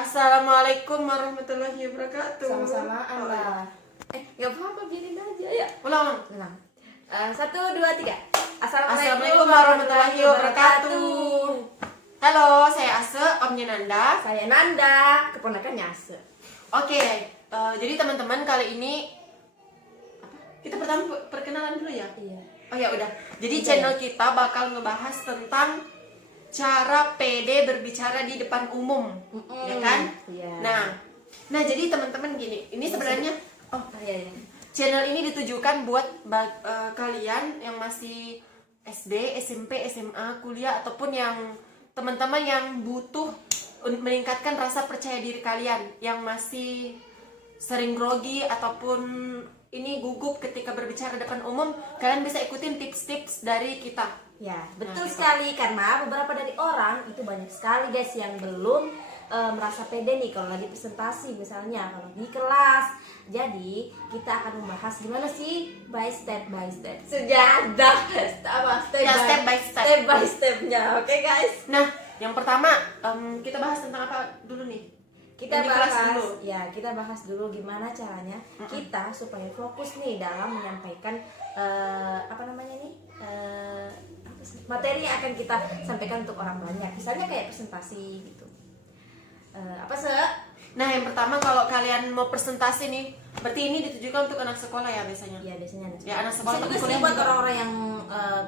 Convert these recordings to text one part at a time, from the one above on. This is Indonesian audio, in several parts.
Assalamualaikum warahmatullahi wabarakatuh. Sama-sama Anda. Gak apa-apa, biarin aja ya. Ulang. Ulang. 1, 2, 3. Assalamualaikum warahmatullahi wabarakatuh. Halo, saya Ase, omnya Nanda. Saya Nanda, keponakannya Ase. Oke, jadi teman-teman kali ini kita pertama perkenalan dulu ya. Iya. Oh ya udah. Jadi channel kita bakal ngebahas tentang cara PD berbicara di depan umum, ya kan? Iya. Nah jadi teman-teman gini, ini sebenarnya Iya. channel ini ditujukan buat kalian yang masih SD, SMP, SMA, kuliah ataupun yang teman-teman yang butuh meningkatkan rasa percaya diri kalian, yang masih sering grogi ataupun ini gugup ketika berbicara depan umum. Kalian bisa ikutin tips-tips dari kita. Ya, betul Nah, sekali, karena beberapa dari orang itu banyak sekali guys yang belum merasa pede nih kalau lagi presentasi misalnya, kalau di kelas. Jadi kita akan membahas gimana sih step by step sejadah Step by stepnya, oke guys. Nah, yang pertama kita bahas tentang apa dulu nih? Kita Yang di kelas bahas dulu. ya, kita bahas dulu gimana caranya kita supaya fokus nih dalam menyampaikan apa namanya nih apa sih? Materi yang akan kita sampaikan untuk orang banyak, misalnya kayak presentasi gitu. Apa sih? Nah, yang pertama kalau kalian mau presentasi nih, berarti ini ditujukan untuk anak sekolah ya biasanya? Ya biasanya Ya, anak sekolah bisa tapi juga sih kuliah buat juga. orang-orang yang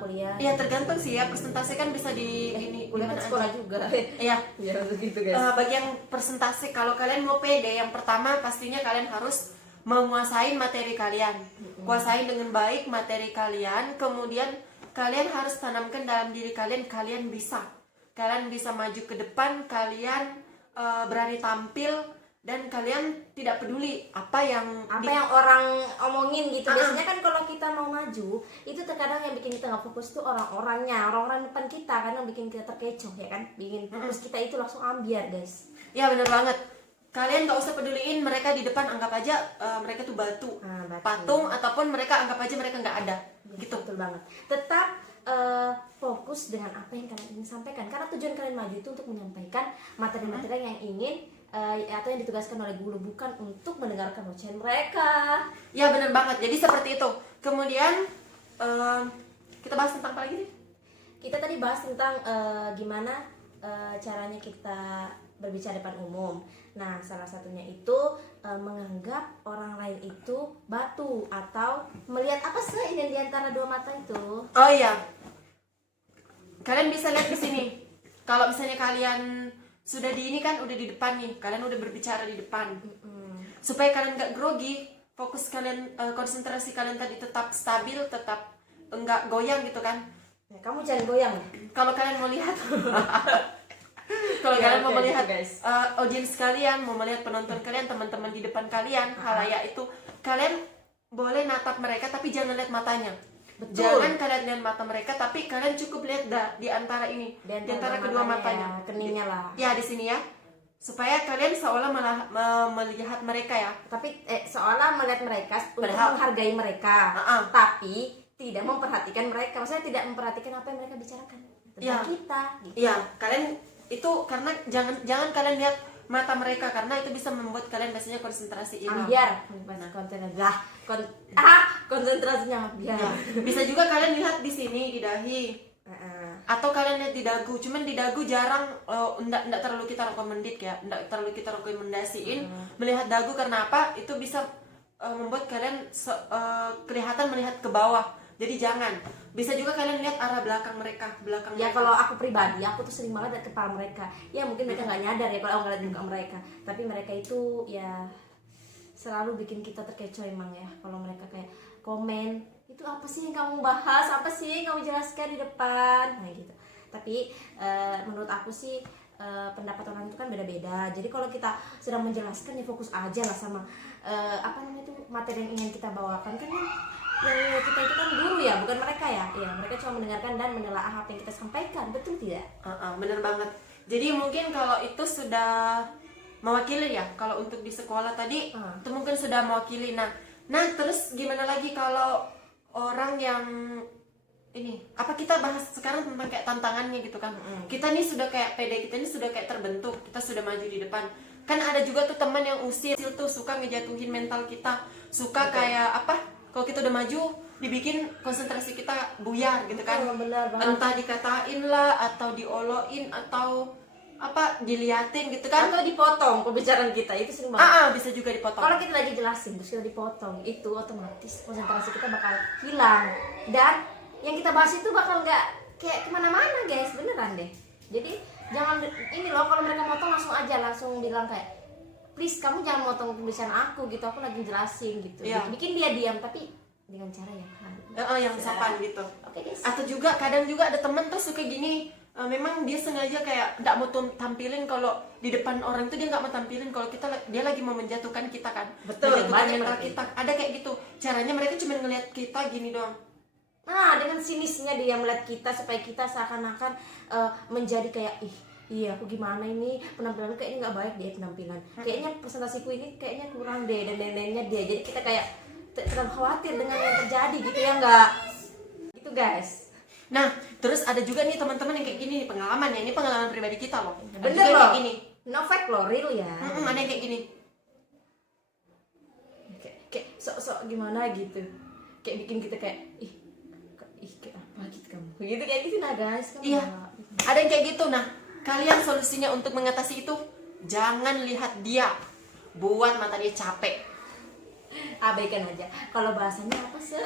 kuliah. Iya, tergantung sih ya, presentasi kan bisa di ini Kuliah kan dimana sekolah aja. juga. Iya. Ya begitu guys. Bagi yang presentasi, kalau kalian mau pede, yang pertama pastinya kalian harus menguasai materi kalian. Kuasain dengan baik materi kalian, kemudian kalian harus tanamkan dalam diri kalian, kalian bisa. Kalian bisa maju ke depan, kalian berani tampil, dan kalian tidak peduli apa yang orang omongin gitu. Biasanya kan kalau kita mau maju, itu terkadang yang bikin kita nggak fokus tuh orang-orangnya, orang-orang depan kita kan yang bikin kita terkecoh ya kan, bikin fokus kita itu langsung ambiar guys. Ya bener banget. Kalian gak usah peduliin mereka di depan, anggap aja mereka tuh batu, Batu. patung, ataupun mereka anggap aja mereka nggak ada. Gitu. Betul banget. Tetap fokus dengan apa yang kalian ingin sampaikan, karena tujuan kalian maju itu untuk menyampaikan materi-materi yang ingin atau yang ditugaskan oleh guru, bukan untuk mendengarkan ocehan mereka. Ya bener banget. Jadi seperti itu. Kemudian kita bahas tentang apa lagi nih? Kita tadi bahas tentang gimana caranya kita berbicara depan umum. Nah, salah satunya itu menganggap orang lain itu batu, atau melihat apa sih yang di antara dua mata itu. Oh iya. Kalian bisa lihat di sini. Kalau misalnya kalian sudah di ini kan, udah di depan nih, kalian udah berbicara di depan. Supaya kalian nggak grogi, fokus kalian, konsentrasi kalian tadi tetap stabil, tetap enggak goyang gitu kan. Nah, kamu jangan goyang. Kalau kalian mau lihat kalau Ya, kalian mau oke, melihat gitu, guys. audiens kalian, mau melihat penonton kalian, teman-teman di depan kalian, halayak itu, kalian boleh natap mereka tapi jangan lihat matanya. Betul. Jangan kalian lihat mata mereka, tapi kalian cukup lihat di antara ini, di antara kedua matanya. Keningnya lah. Ya, di sini ya. Supaya kalian seolah melihat mereka ya. Tapi seolah melihat mereka untuk Padahal- menghargai mereka, Uh-uh. tapi tidak memperhatikan mereka. Maksudnya tidak memperhatikan apa yang mereka bicarakan tentang Ya. kita. Gitu. Iya, kalian itu karena jangan kalian lihat mata mereka, karena itu bisa membuat kalian biasanya konsentrasi hilang. Ambiar, konsentrasinya ambiar. Ya, bisa juga kalian lihat di sini di dahi, atau kalian lihat di dagu. Cuman di dagu jarang, enggak terlalu kita recommended ya, enggak terlalu kita rekomendasiin melihat dagu. Karena apa? Itu bisa membuat kalian kelihatan melihat ke bawah. Jadi jangan. Bisa juga kalian lihat arah belakang mereka, Ya kalau aku pribadi, aku tuh sering banget lihat kepala mereka. Ya mungkin mereka nggak nyadar ya kalau aku ngeliat muka mereka. Tapi mereka itu ya selalu bikin kita terkecoh emang ya. Kalau mereka kayak komen, itu apa sih yang kamu bahas, apa sih yang kamu jelaskan di depan, nah gitu. Tapi menurut aku sih pendapat orang itu kan beda-beda. Jadi kalau kita sedang menjelaskan ya fokus aja lah sama apa namanya itu materi yang ingin kita bawakan kan yang kita itu kan guru ya, bukan mereka ya. Ya, mereka cuma mendengarkan dan menelaah apa yang kita sampaikan, betul tidak? bener banget. Jadi mungkin kalau itu sudah mewakili ya, kalau untuk di sekolah tadi itu mungkin sudah mewakili. Nah terus gimana lagi kalau orang yang ini, apa kita bahas sekarang tentang kayak tantangannya gitu kan. Kita nih sudah kayak PD, kita ini sudah kayak terbentuk, kita sudah maju di depan. Kan ada juga tuh teman yang usil tuh suka ngejatuhin mental kita, suka kayak apa, kalau kita udah maju dibikin konsentrasi kita buyar gitu kan. Benar banget. Entah dikatain lah, atau dioloin, atau apa, diliatin gitu kan. Atau dipotong pembicaraan kita, itu sering banget. Bisa juga dipotong. Kalau kita lagi jelasin terus kita dipotong, itu otomatis konsentrasi kita bakal hilang, dan yang kita bahas itu bakal nggak kayak kemana-mana guys, beneran deh. Jadi jangan ini loh, kalau mereka motong langsung bilang kayak, please kamu jangan motong pembicaraan aku gitu, aku lagi jelasin gitu. Iya. Bikin dia diam, tapi dengan cara yang yang sopan gitu. Oke guys. Atau juga kadang juga ada temen tuh suka gini, memang dia sengaja kayak nggak mau tampilin kalau di depan orang itu, dia nggak mau tampilin kalau dia lagi mau menjatuhkan kita kan. Betul, menjatuhkan banyak mental banget. kita. Ada kayak gitu. Caranya mereka cuma ngelihat kita gini doang. Nah, dengan sinisnya dia melihat kita supaya kita seakan-akan menjadi kayak, iya aku gimana ini, penampilan kayaknya nggak baik deh penampilan, kayaknya presentasiku ini kayaknya kurang deh, dan lain-lainnya dia. Jadi kita kayak terlalu khawatir dengan yang terjadi gitu ya, nggak gitu guys. Nah, terus ada juga nih teman-teman yang kayak gini nih, pengalaman ya, ini pengalaman pribadi kita loh. Ada Bener juga yang loh, kayak gini. no fake loh, real ya. Ada yang kayak gini. Kayak sok-sok gimana gitu, kayak bikin kita kayak kayak apa gitu kamu gitu, kayak gitu nah guys. Iya, ada yang kayak gitu. Nah, kalian solusinya untuk mengatasi itu, jangan lihat dia, buat mata dia capek. Abaikan aja. Kalau bahasanya apa sih?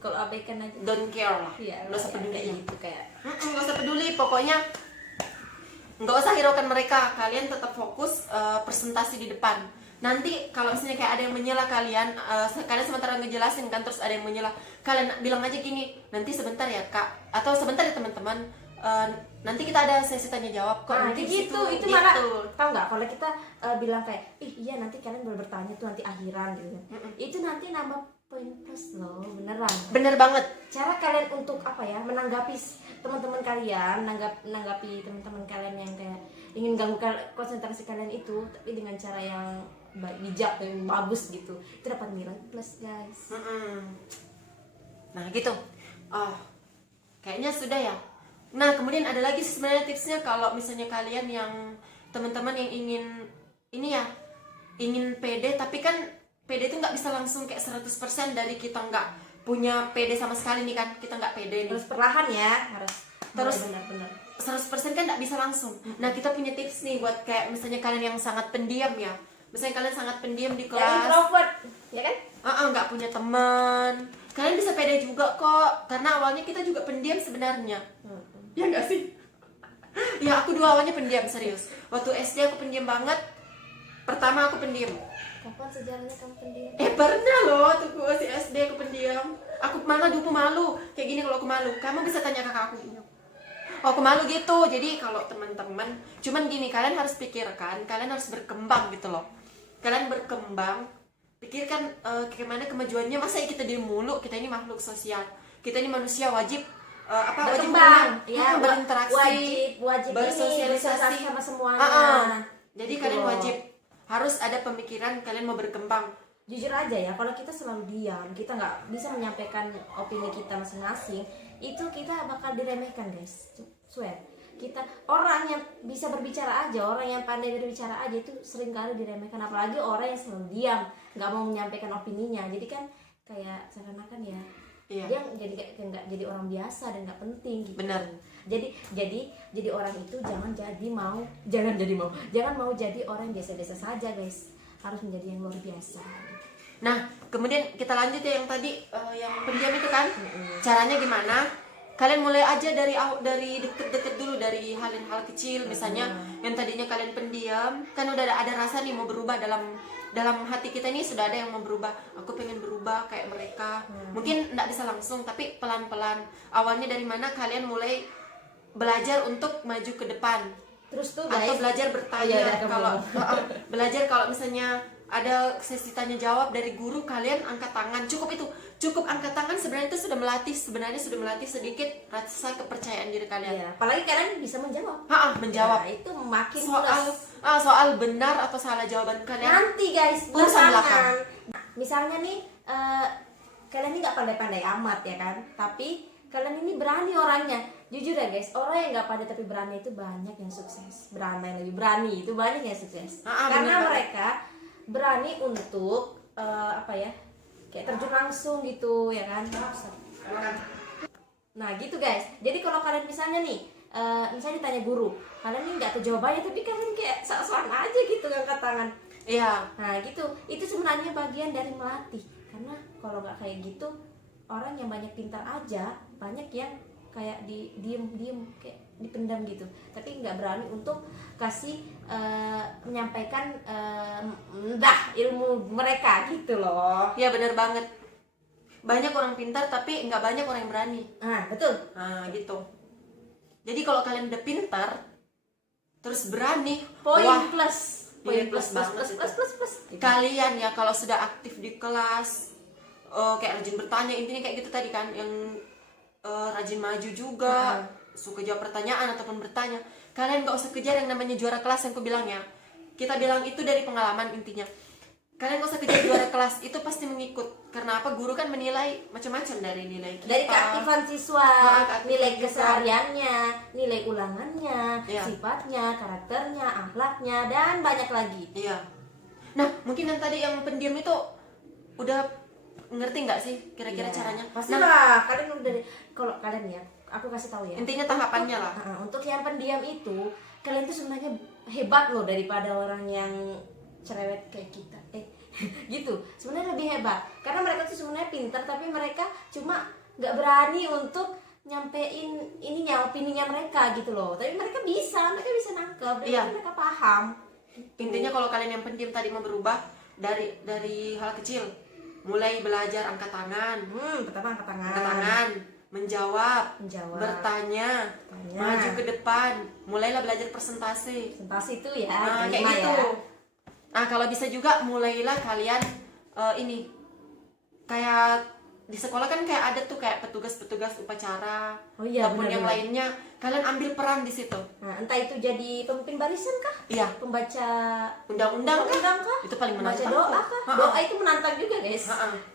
Kalau abaikan aja. Don't care lah. Iya, Nggak usah peduli. kayak gitu kayak. Nggak usah peduli, pokoknya nggak usah hiraukan mereka. Kalian tetap fokus presentasi di depan. Nanti kalau misalnya kayak ada yang menyela kalian, kalian sementara ngejelasin kan, terus ada yang menyela, kalian bilang aja gini, nanti sebentar ya kak, atau sebentar ya teman-teman, nanti kita ada sesi tanya jawab kok. Nah, Nanti gitu, itu gitu. malah tau nggak, kalau kita bilang kayak, iya nanti kalian boleh bertanya tuh nanti akhiran gitu kan. Itu nanti nambah poin plus loh, beneran. Bener banget. Cara kalian untuk apa ya, menanggapi teman-teman kalian, menanggapi teman-teman kalian yang kayak ingin ganggu konsentrasi kalian itu, tapi dengan cara yang bijak dan bagus gitu, itu dapat nilai plus guys. Nah gitu. Kayaknya sudah ya. Nah, kemudian ada lagi sebenarnya tipsnya, kalau misalnya kalian yang teman-teman yang ingin ini ya, ingin pede, tapi kan pede itu nggak bisa langsung kayak 100% dari kita nggak punya pede sama sekali nih kan, kita nggak pede nih. Terus perlahan ya, harus Terus benar-benar 100% kan nggak bisa langsung. Nah, kita punya tips nih buat kayak misalnya kalian yang sangat pendiam ya. Misalnya kalian sangat pendiam di yang kelas, introvert, ya kan? nggak punya teman, kalian bisa pede juga kok, karena awalnya kita juga pendiam sebenarnya. Ya nggak sih? Ya, aku dulu awalnya pendiam, serius. Waktu SD aku pendiam banget. Pertama aku pendiam. Kapan sejarahnya kamu pendiam? Pernah loh, tuh gue si SD aku pendiam. Aku malah dulu malu. Kayak gini, kalau aku malu, kamu bisa tanya kakak aku. Oh, aku malu gitu. Jadi kalau teman-teman, cuman gini, kalian harus pikirkan, kalian harus berkembang gitu loh. Kalian berkembang, pikirkan bagaimana kemajuannya. Masa kita diem mulu? Kita ini makhluk sosial. Kita ini manusia, wajib berkembang, ya, berinteraksi, wajib bersosialisasi sama semuanya. Jadi Gitu kalian loh. wajib, harus ada pemikiran kalian mau berkembang. Jujur aja ya, kalau kita selalu diam, kita nggak bisa menyampaikan opini kita masing-masing, itu kita bakal diremehkan guys. Swear, kita orang yang bisa berbicara aja, orang yang pandai berbicara aja itu sering kali diremehkan, apalagi orang yang selalu diam, nggak mau menyampaikan opininya. Jadi kan kayak seakan-akan ya, Iya. dia nggak jadi orang biasa dan nggak penting gitu. Benar. Jadi orang itu jangan mau jadi orang yang biasa-biasa saja guys, harus menjadi yang luar biasa. Nah, kemudian kita lanjut ya yang tadi, yang pendiam itu kan. Caranya gimana? Kalian mulai aja dari deket-deket dulu, dari hal-hal kecil. Misalnya yang tadinya kalian pendiam, kan udah ada rasa nih mau berubah, dalam hati kita ini sudah ada yang mau berubah. Aku pengen berubah kayak mereka. Mungkin nggak bisa langsung, tapi pelan-pelan. Awalnya dari mana kalian mulai belajar untuk maju ke depan. Terus tuh Atau guys, belajar Oh, bertanya. iya, Kalau belajar, kalau misalnya ada sesi tanya jawab dari guru, kalian angkat tangan. Cukup angkat tangan, sebenarnya itu sudah melatih sedikit rasa kepercayaan diri kalian. iya, apalagi kalian bisa menjawab. Menjawab Ya, itu makin soal benar atau salah jawaban kalian. nanti guys, Urusan belakangan. belakang. Misalnya nih, kalian ini nggak pandai-pandai amat ya kan, tapi kalian ini berani orangnya. Jujur ya guys, orang yang nggak pandai tapi berani itu banyak yang sukses. Berani yang lebih berani itu banyak yang sukses. Karena mereka berani untuk apa ya, kayak terjun langsung gitu ya kan. Nah gitu guys. Jadi kalau kalian misalnya nih, misalnya ditanya guru, kalian ini nggak tahu jawabannya tapi kalian kayak sok-sokan aja gitu ngangkat tangan. Iya. Nah gitu, itu sebenarnya bagian dari melatih. Karena kalau nggak kayak gitu, orang yang banyak pintar aja banyak yang kayak diem kayak dipendam gitu, tapi nggak berani untuk kasih menyampaikan ilmu mereka gitu loh. Ya benar banget. Banyak orang pintar tapi nggak banyak orang yang berani. Betul. Nah gitu. Jadi kalau kalian udah pintar terus berani, Poin wah, plus. nilai plus banget itu. Kalian ya kalau sudah aktif di kelas, kayak rajin bertanya, intinya kayak gitu tadi kan, yang rajin maju juga, suka jawab pertanyaan ataupun bertanya, kalian gak usah kejar yang namanya juara kelas yang aku bilang ya. Kita bilang itu dari pengalaman intinya. Kalian gak usah kejar juara kelas, itu pasti mengikut. Karena apa? Guru kan menilai macam-macam dari nilai kita. Dari keaktifan siswa, keaktifan nilai juga. kesehariannya, nilai ulangannya, Iya. sifatnya, karakternya, akhlaknya, dan banyak lagi. Iya. Nah, mungkin yang tadi yang pendiam itu udah ngerti nggak sih kira-kira caranya? Pastilah, kalian udah kalau kalian ya, aku kasih tahu ya. Intinya tahapannya lah. Untuk yang pendiam itu, kalian tuh sebenarnya hebat loh daripada orang yang cerewet kayak kita. Gitu. Sebenarnya lebih hebat. Karena mereka tuh sebenarnya pintar tapi mereka cuma nggak berani untuk nyampein opininya mereka gitu loh. Tapi mereka bisa nangkep, Iya. mereka paham. Intinya kalau kalian yang pendiam tadi mau berubah dari hal kecil, mulai belajar angkat tangan, Pertama angkat menjawab, Menjawab. bertanya, maju ke depan, mulailah belajar presentasi. Presentasi itu ya, Nah, kayak kelima gitu. ya. Nah, kalau bisa juga mulailah kalian ini kayak di sekolah kan kayak ada tuh kayak petugas-petugas upacara, Oh iya, ataupun yang benar-benar. lainnya, kalian ambil peran di situ. Nah, entah itu jadi pemimpin barisan kah? Iya, Pembaca undang-undang kan? kah? Itu paling Membaca menantang doa tuh. kah? Doa itu menantang juga guys.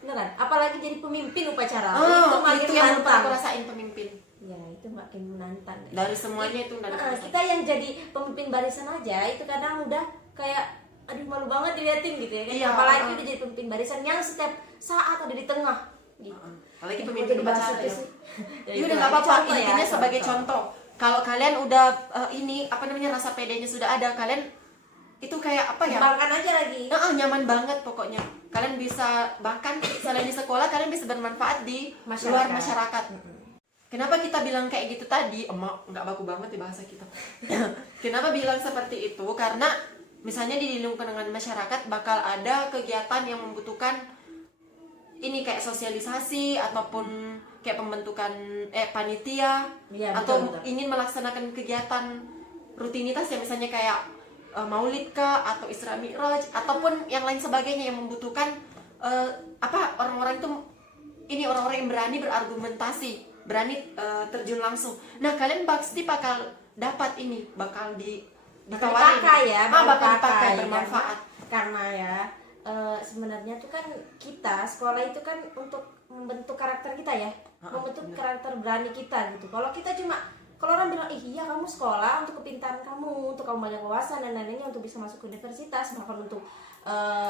Beneran. Apalagi jadi pemimpin upacara. Itu makin itu yang menantang. aku rasain pemimpin. Ya, itu makin menantang. Guys. Dari semuanya itu udah ada. Kita yang jadi pemimpin barisan aja itu kadang udah kayak aduh malu banget diliatin gitu ya kan. Iya, Apalagi udah jadi pemimpin barisan yang setiap saat ada di tengah gitu. Apalagi Mau pemimpin jadi bahas upacara itu ya. sih. Ya udah nggak apa-apa, Contoh ya, intinya sebagai contoh. contoh. Kalau kalian udah ini apa namanya rasa pedenya sudah ada, kalian itu kayak apa ya? Kembangkan aja lagi. Nyaman banget pokoknya. Kalian bisa bahkan selain di sekolah kalian bisa bermanfaat di Masyarakat. luar masyarakat. Kenapa kita bilang kayak gitu tadi? Emak nggak baku banget di bahasa kita. Kenapa bilang seperti itu? Karena misalnya di lingkungan masyarakat bakal ada kegiatan yang membutuhkan ini kayak sosialisasi ataupun kayak pembentukan panitia Iya, atau betul. ingin melaksanakan kegiatan rutinitas yang misalnya kayak maulid kah atau Isra Mi'raj ataupun yang lain sebagainya yang membutuhkan orang-orang itu orang-orang yang berani berargumentasi, berani terjun langsung. Nah, kalian pasti bakal dapat ini, bakal ditawarin. Dipakai ya, bakal dipakai, dipakai, ya. bermanfaat. Karena ya sebenarnya tuh kan kita sekolah itu kan untuk membentuk karakter kita ya, membentuk karakter berani kita gitu. Kalau orang bilang iya kamu sekolah untuk kepintaran kamu, untuk kamu banyak wawasan dan lain-lainnya, untuk bisa masuk ke universitas, bahkan untuk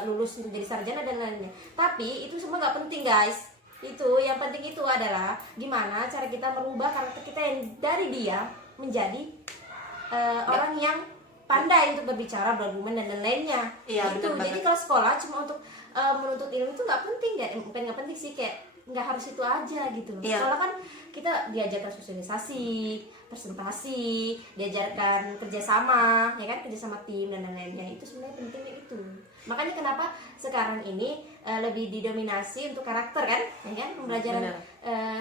lulus untuk jadi sarjana dan lain-lainnya. Tapi itu semua nggak penting guys. Itu yang penting itu adalah gimana cara kita merubah karakter kita yang dari dia menjadi orang yang pandai untuk berbicara, berargumen dan lain-lainnya. Iya, Gitu. benar Jadi banget. kalau sekolah cuma untuk menuntut ilmu itu nggak penting ya, bukan nggak penting sih, kayak nggak harus itu aja gitu. Iya. Sekolah kan kita diajarkan sosialisasi, presentasi, diajarkan kerjasama, ya kan, kerjasama tim dan lain-lainnya. Itu sebenarnya pentingnya itu. Makanya kenapa sekarang ini lebih didominasi untuk karakter kan, ya kan, pembelajaran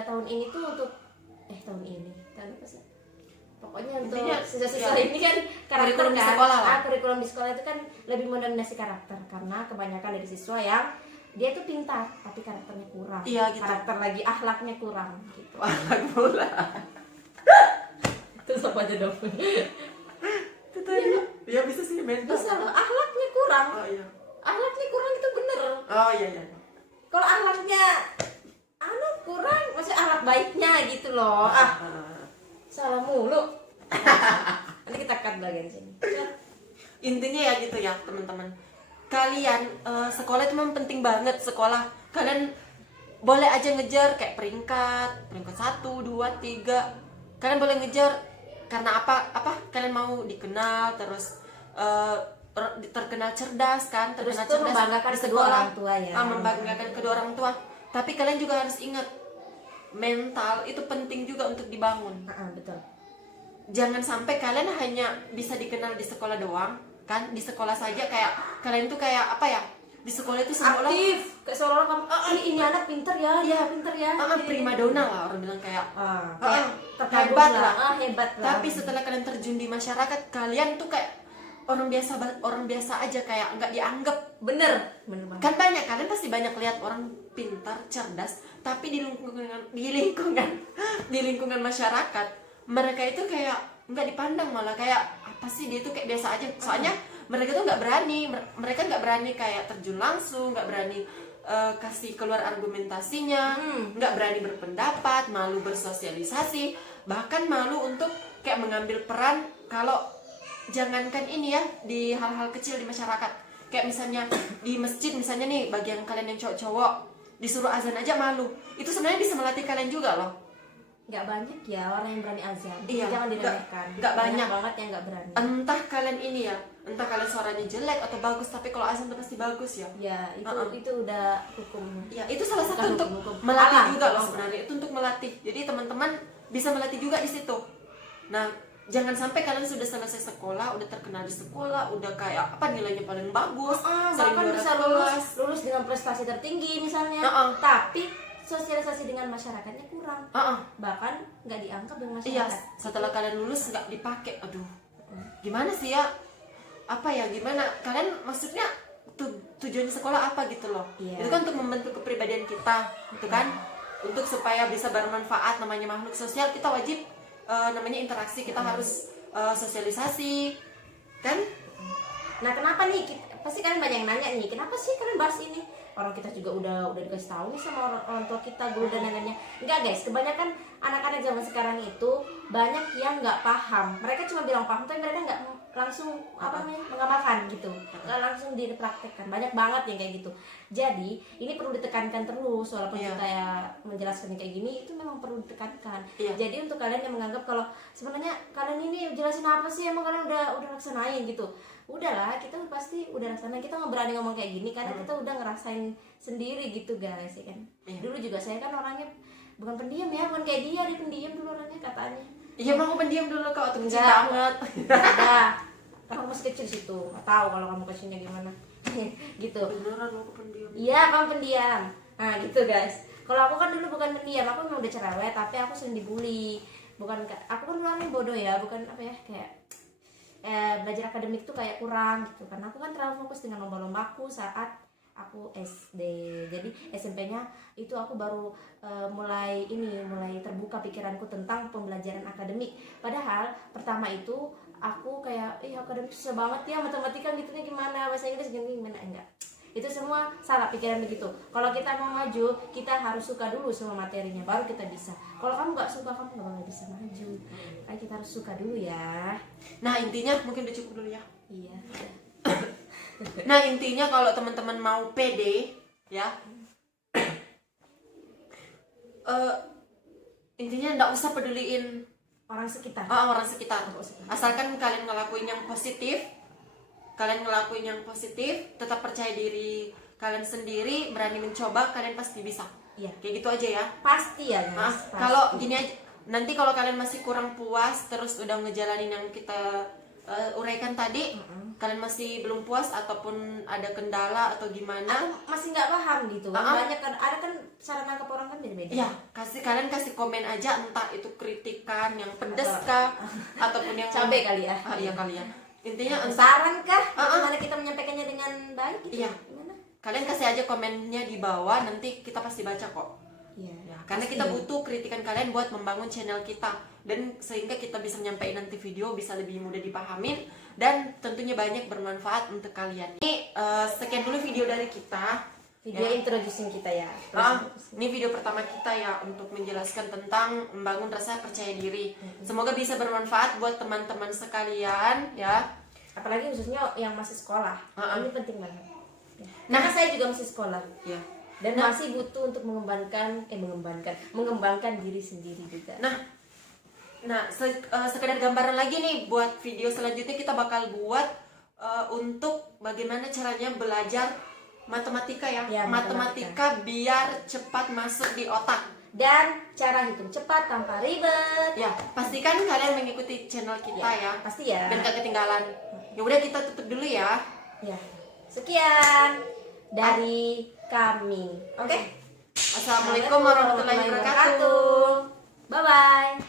tahun ini tuh untuk tahun apa sih? Pokoknya untuk Intinya, siswa-siswa ya, ini kan karakter kurikulum di kan. sekolah lah. Kurikulum di sekolah itu kan lebih mendominasi karakter karena kebanyakan dari siswa yang dia tuh pintar tapi karakternya kurang. Iya, gitu. Karakter lagi akhlaknya kurang gitu. Anak bola. Terus apa aja dong? Itu tadi. Ya bisa sih mental. Bisa loh, akhlaknya kurang. Oh iya. Akhlaknya kurang itu bener. Oh iya iya. Kalau akhlaknya anak kurang masih anak baiknya gitu loh. Salah mulu. Nanti kita cut bagian sini. Intinya ya gitu ya teman-teman, kalian sekolah itu memang penting banget. Sekolah kalian boleh aja ngejar kayak peringkat 1, 2, 3. Kalian boleh ngejar karena apa kalian mau dikenal, terus terkenal cerdas kan, Terus terkenal tuh cerdas membanggakan di kedua sekolah. orang tua ya. Membanggakan kedua orang tua. Tapi kalian juga harus ingat, mental itu penting juga untuk dibangun. Betul. Jangan sampai kalian hanya bisa dikenal di sekolah doang kan, di sekolah saja kayak kalian tuh kayak apa ya, di sekolah itu seolah Aktif, kayak seolah-olah kamu ini anak pinter ya, Iya. pinter ya. primadona lah orang bilang, kayak Terkagum hebat lah. hebat lah. Tapi setelah kalian terjun di masyarakat, kalian tuh kayak orang biasa aja, kayak nggak dianggap. bener banget. Kan banyak, kalian pasti banyak lihat orang pintar, cerdas, tapi di lingkungan masyarakat mereka itu kayak nggak dipandang, malah kayak apa sih dia tuh kayak biasa aja. Soalnya mereka tuh nggak berani, mereka nggak berani kayak terjun langsung, nggak berani kasih keluar argumentasinya, nggak berani berpendapat, malu bersosialisasi, bahkan malu untuk kayak mengambil peran. Kalau jangankan ini ya, di hal-hal kecil di masyarakat, kayak misalnya di masjid misalnya nih, bagi yang kalian yang cowok-cowok disuruh azan aja malu, itu sebenarnya bisa melatih kalian juga loh. Nggak banyak ya orang yang berani azan. Iya, Jangan diremehkan. nggak banyak banget yang nggak berani. Entah kalian ini ya, entah kalian suaranya jelek atau bagus, tapi kalau azan tuh pasti bagus ya. Ya itu udah hukum. Ya itu salah satu Bukan untuk hukum. melatih Alam. juga loh sebenarnya. Itu untuk melatih. Jadi teman-teman bisa melatih juga di situ. Nah, jangan sampai kalian sudah selesai sekolah, udah terkenal di sekolah, udah kayak apa, nilainya paling bagus, sering Bahkan juara bisa kelas. lulus dengan prestasi tertinggi misalnya. Tapi sosialisasi dengan masyarakatnya kurang. Bahkan nggak dianggap dengan Iya, masyarakat. setelah kalian lulus nggak dipakai. Aduh, gimana sih ya? Apa ya, gimana? Kalian maksudnya tujuan sekolah apa gitu loh? Iya. Itu kan untuk membentuk kepribadian kita, gitu kan? Untuk supaya bisa bermanfaat, namanya makhluk sosial, kita wajib namanya interaksi, kita harus sosialisasi, kan? Nah, kenapa nih? Pasti kalian banyak yang nanya nih, kenapa sih kalian bahas ini? Orang kita juga udah dikasih tahu nih sama orang tua kita, guru dan neneknya. Enggak guys, kebanyakan anak-anak zaman sekarang itu banyak yang nggak paham. Mereka cuma bilang paham, tapi mereka nggak langsung mengamalkan gitu, nggak langsung dipraktekkan. Banyak banget yang kayak gitu. Jadi ini perlu ditekankan terus, walaupun kita ya menjelaskan kayak gini, itu memang perlu ditekankan. Jadi untuk kalian yang menganggap kalau sebenarnya kalian ini jelasin apa sih, emang kalian udah laksanain gitu, udahlah, kita pasti udah laksanain. Kita nggak berani ngomong kayak gini karena kita udah ngerasain sendiri gitu guys, ya kan. Dulu juga saya kan orangnya bukan pendiam ya, bukan kayak dia pendiam dulu orangnya katanya. Iya, mau pendiam dulu kok, waktu kecil Enggak. banget. Ada, kamu masih kecil situ, nggak tahu kalau kamu kecilnya gimana. Gitu. Beneran aku pendiam. Iya, kamu pendiam. Nah gitu guys. Kalau aku kan dulu bukan pendiam, aku memang udah cerewet, tapi aku sering dibully. Aku kan orangnya bodoh ya, bukan apa ya, kayak belajar akademik tuh kayak kurang gitu. Karena aku kan terlalu fokus dengan lomba-lombaku saat aku SD. Jadi SMP-nya itu aku baru mulai terbuka pikiranku tentang pembelajaran akademik. Padahal pertama itu aku kayak akademik susah banget ya, matematika gitunya gimana, bahasa Inggris gimana, enggak. Itu semua salah pikiran begitu. Kalau kita mau maju, kita harus suka dulu sama materinya, baru kita bisa. Kalau kamu nggak suka, kamu nggak bakal bisa maju. Kan kita harus suka dulu ya. Nah, intinya mungkin udah cukup dulu ya. Iya. Nah, intinya kalau teman-teman mau pede ya, intinya nggak usah peduliin Orang sekitar. orang sekitar. Asalkan kalian ngelakuin yang positif, tetap percaya diri kalian sendiri, berani mencoba, kalian pasti bisa. Iya. Kayak gitu aja ya. Pasti ya guys. Pasti. Kalau gini aja, nanti kalau kalian masih kurang puas, terus udah ngejalanin yang kita uraikan tadi, kalian masih belum puas ataupun ada kendala atau gimana, aku masih nggak paham gitu. Banyak kan, ada kan cara nangkep orang kan beda-beda. ya kalian kasih komen aja, entah itu kritikan yang pedes kah ataupun yang cabai kali ya. Iya kali ya. Intinya saran kah? Gimana kita menyampaikannya dengan baik gitu? Iya. Gimana? Kalian kasih aja komennya di bawah, nanti kita pasti baca kok. Iya. Ya, karena kita butuh kritikan kalian buat membangun channel kita, dan sehingga kita bisa menyampaikan nanti video bisa lebih mudah dipahamin dan tentunya banyak bermanfaat untuk kalian. Ini sekian dulu video dari kita. video introducing kita ya. Ini video pertama kita ya untuk menjelaskan tentang membangun rasa percaya diri. Semoga bisa bermanfaat buat teman-teman sekalian ya. Apalagi khususnya yang masih sekolah. Ini penting banget. Ya. Nah, Karena saya juga masih sekolah. Ya. Dan masih butuh untuk mengembangkan diri sendiri juga. Sekedar gambaran lagi nih buat video selanjutnya kita bakal buat untuk bagaimana caranya belajar matematika ya, matematika biar cepat masuk di otak dan cara hitung cepat tanpa ribet. ya. Pastikan kalian mengikuti channel kita ya, pasti ya, dan gak ketinggalan. Ya udah, kita tutup dulu ya. Sekian dari kami. Oke. Assalamualaikum warahmatullahi wabarakatuh. Bye bye.